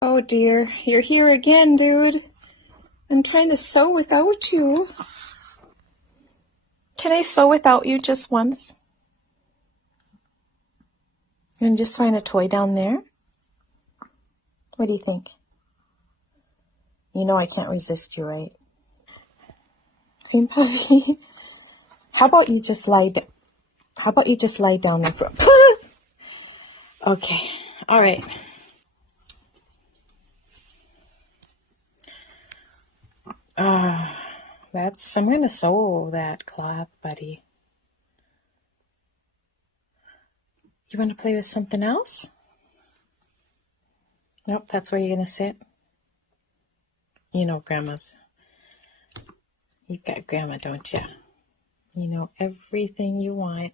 Oh dear, you're here again, dude. I'm trying to sew without you. Can I sew without you just once? And just find a toy down there? What do you think? You know I can't resist you, right? Cream Puffy. How about you just lie down? How about you just lie down there for... Okay, all right. I'm gonna sew that cloth, buddy. You want to play with something else? Nope, that's where you're gonna sit. You know Grandma's. You've got Grandma, don't you? You know everything you want.